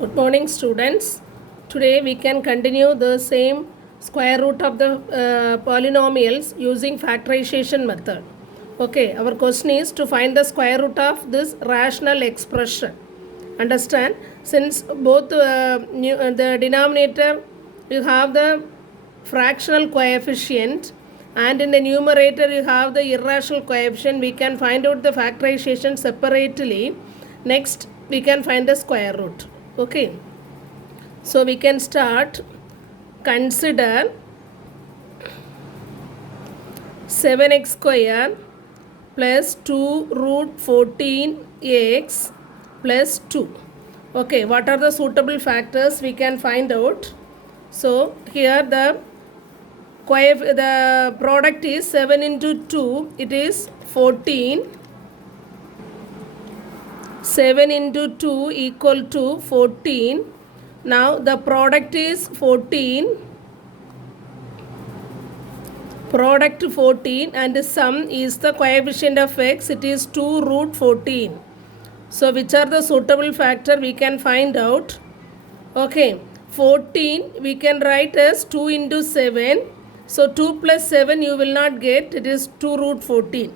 Good morning, students. Today we can continue the same square root of the polynomials using factorization method. Okay, our question is to find the square root of this rational expression. Understand? Since both the denominator you have the fractional coefficient and in the numerator you have the irrational coefficient, we can find out the factorization separately. Next we can find the square root. Okay, so we can start. Consider 7x square plus 2 root 14x plus 2. Okay, what are the suitable factors we can find out? So here the product is 7 into 2, it is 14. 7 into 2 equal to 14. Now the product is 14. Product 14 and the sum is the coefficient of x, it is 2 root 14. So which are the suitable factor we can find out? Okay, 14 we can write as 2 into 7. So 2 plus 7 you will not get, it is 2 root 14.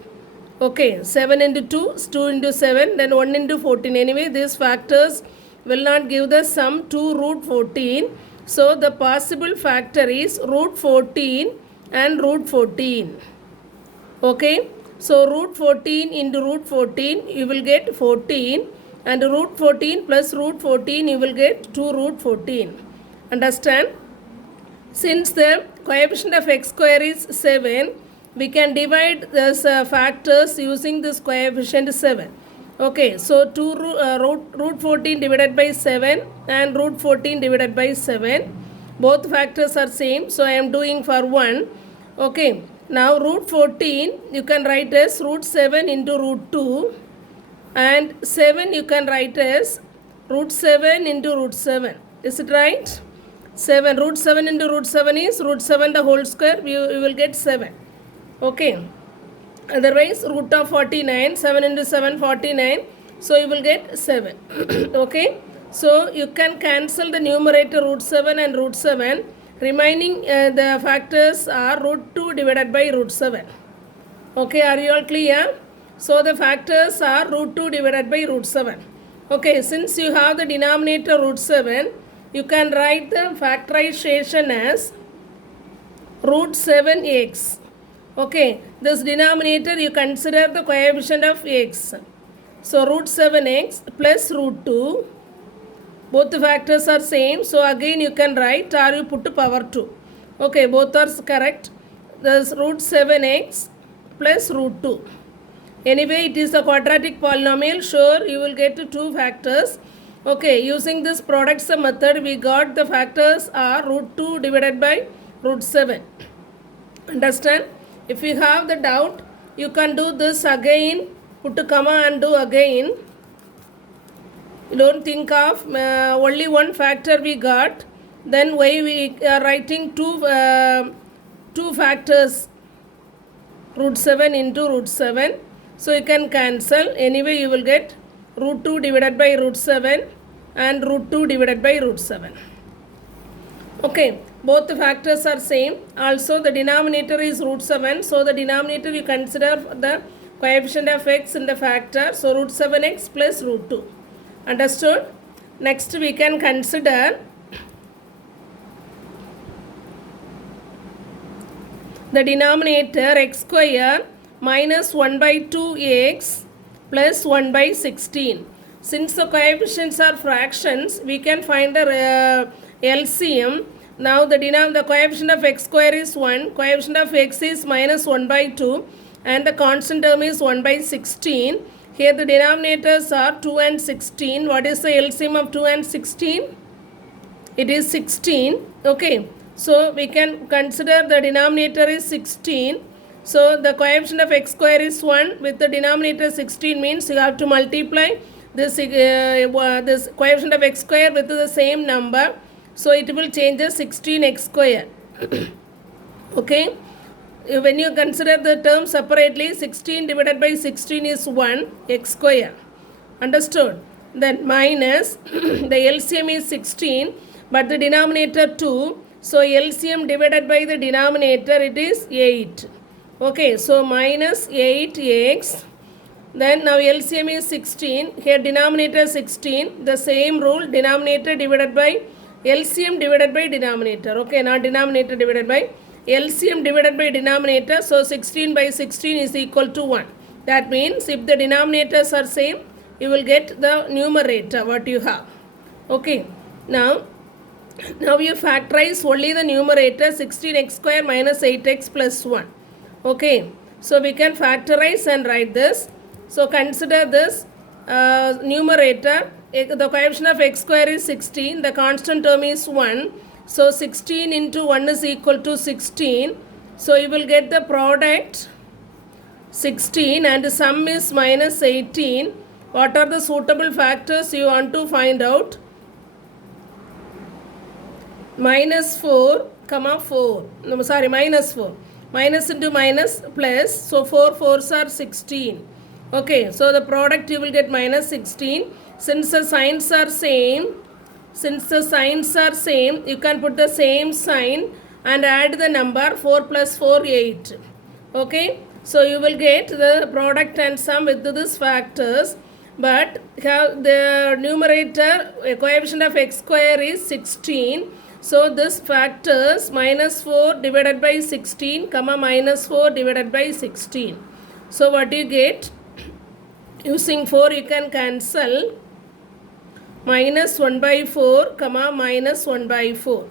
Okay, 7 into 2 is 2 into 7, then 1 into 14. Anyway, these factors will not give the sum 2 root 14. So the possible factor is root 14 and root 14. Okay, so root 14 into root 14 you will get 14, and root 14 plus root 14 you will get 2 root 14. Understand? Since the coefficient of x square is 7, we can divide these factors using this coefficient 7. Okay, so 2 root 14 divided by 7 and root 14 divided by 7. Both factors are same, so I am doing for 1. Okay, now root 14 you can write as root 7 into root 2, and 7 you can write as root 7 into root 7. Is it right? 7, root 7 into root 7 is root 7 the whole square, you will get 7. Okay, otherwise root of 49, 7 into 7, 49, so you will get 7. Okay, so you can cancel the numerator root 7 and root 7. Remaining the factors are root 2 divided by root 7. Okay, are you all clear? So the factors are root 2 divided by root 7. Okay, since you have the denominator root 7, you can write the factorization as root 7x. Okay, this denominator you consider the coefficient of x. So root 7x plus root 2. Both the factors are same. So again you can write or you put to power 2. Okay, both are correct. This root 7x plus root 2. Anyway, it is a quadratic polynomial. Sure, you will get 2 factors. Okay, using this product sum method, we got the factors are root 2 divided by root 7. Understand? If you have the doubt, you can do this again, put a comma and do again. You don't think of only one factor we got, then why we are writing two factors, root 7 into root 7. So you can cancel. Anyway, you will get root 2 divided by root 7 and root 2 divided by root 7. Okay, both the factors are same. Also the denominator is root 7. So the denominator you consider the coefficient of x in the factor. So root 7x plus root 2. Understood? Next we can consider the denominator x square minus 1 by 2x plus 1 by 16. Since the coefficients are fractions, we can find the LCM. Now the coefficient of x square is 1, coefficient of x is minus 1 by 2, and the constant term is 1 by 16. Here the denominators are 2 and 16. What is the LCM of 2 and 16? It is 16. Okay, so we can consider the denominator is 16. So the coefficient of x square is 1 with the denominator 16 means you have to multiply this coefficient of x square with the same number. So it will change as 16x square. Okay, when you consider the term separately, 16 divided by 16 is 1 x square. Understood? then minus the LCM is 16 but the denominator 2, so LCM divided by the denominator it is 8. Okay, so minus 8x, then now LCM is 16, here denominator 16, the same rule, denominator divided by LCM divided by denominator. Okay, not denominator divided by LCM divided by denominator, so 16 by 16 is equal to 1. That means if the denominators are same, you will get the numerator what you have. Okay, now you factorize only the numerator 16x square minus 8x plus 1. Okay, so we can factorize and write this. So consider this numerator, the coefficient of x square is 16, the constant term is 1. So 16 into 1 is equal to 16. So you will get the product 16 and the sum is minus 18. What are the suitable factors you want to find out? Minus 4, comma 4. No, sorry, minus 4. Minus into minus plus. So 4 4s are 16. Okay, so the product you will get minus 16. Since the signs are same, you can put the same sign and add the number 4 plus 4, 8. Okay, so you will get the product and sum with these factors. But have the numerator coefficient of x square is 16. So this factors minus 4 divided by 16, comma minus 4 divided by 16. So what you get? Using 4 you can cancel minus 1 by 4, comma minus 1 by 4.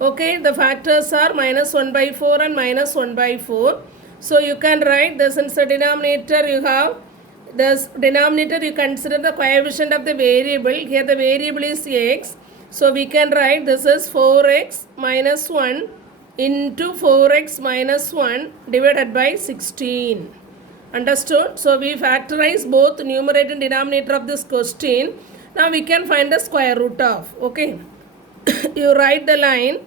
Okay, the factors are minus 1 by 4 and minus 1 by 4. So you can write this, since the denominator you have, this denominator you consider the coefficient of the variable. Here the variable is x. So we can write this is 4x minus 1 into 4x minus 1 divided by 16. Understood? So we factorize both numerator and denominator of this question. Now we can find the square root of. Okay. You write the line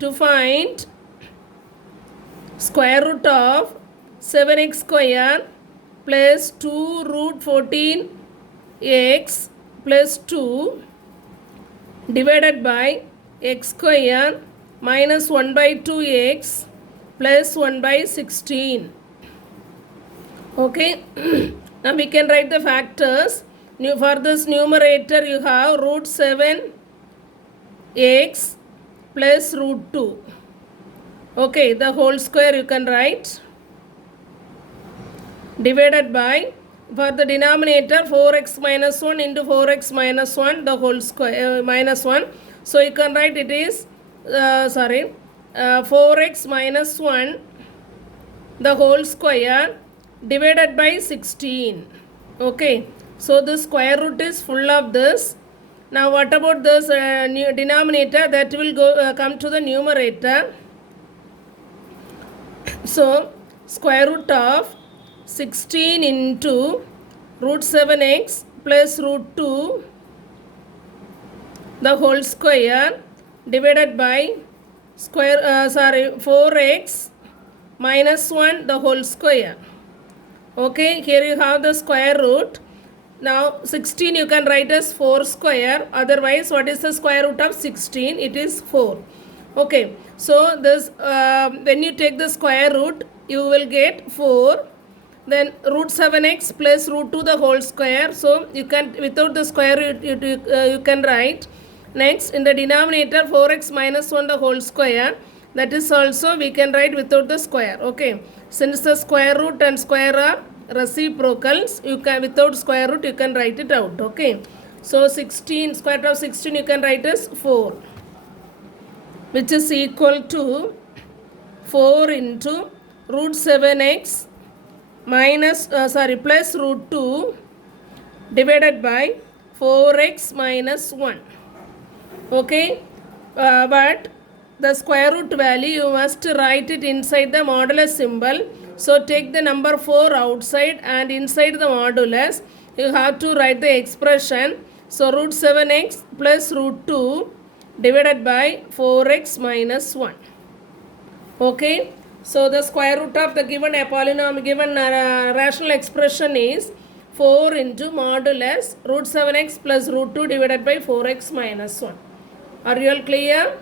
to find square root of 7x square plus 2 root 14x plus 2 divided by x square minus 1 by 2x plus 1 by 16. Okay, now we can write the factors. For this numerator you have root 7x plus root 2. Okay, the whole square you can write divided by, for the denominator 4x minus 1 into 4x minus 1 the whole square minus 1. So you can write it is 4x minus 1 the whole square divided by 16. Okay, so the square root is full of this. Now what about this denominator? That will come to the numerator. So square root of 16 into root 7x plus root 2 the whole square divided by 4x minus 1 the whole square. Okay, here you have the square root. Now 16 you can write as 4 square. Otherwise, what is the square root of 16? It is 4. Okay, so this when you take the square root, you will get 4. Then root 7x plus root 2 the whole square. So you can, without the square root, you can write. Next, in the denominator 4x minus 1 the whole square. That is also we can write without the square. Okay, since the square root and square are reciprocals, you can, without square root you can write it out. Okay, so 16, square root of 16 you can write as 4, which is equal to 4 into root 7x minus plus root 2 divided by 4x minus 1. Okay, but the square root value you must write it inside the modulus symbol. So take the number 4 outside and inside the modulus you have to write the expression. So root 7x plus root 2 divided by 4x minus 1. Okay, so the square root of the given polynomial, given rational expression is 4 into modulus root 7x plus root 2 divided by 4x minus 1. Are you all clear?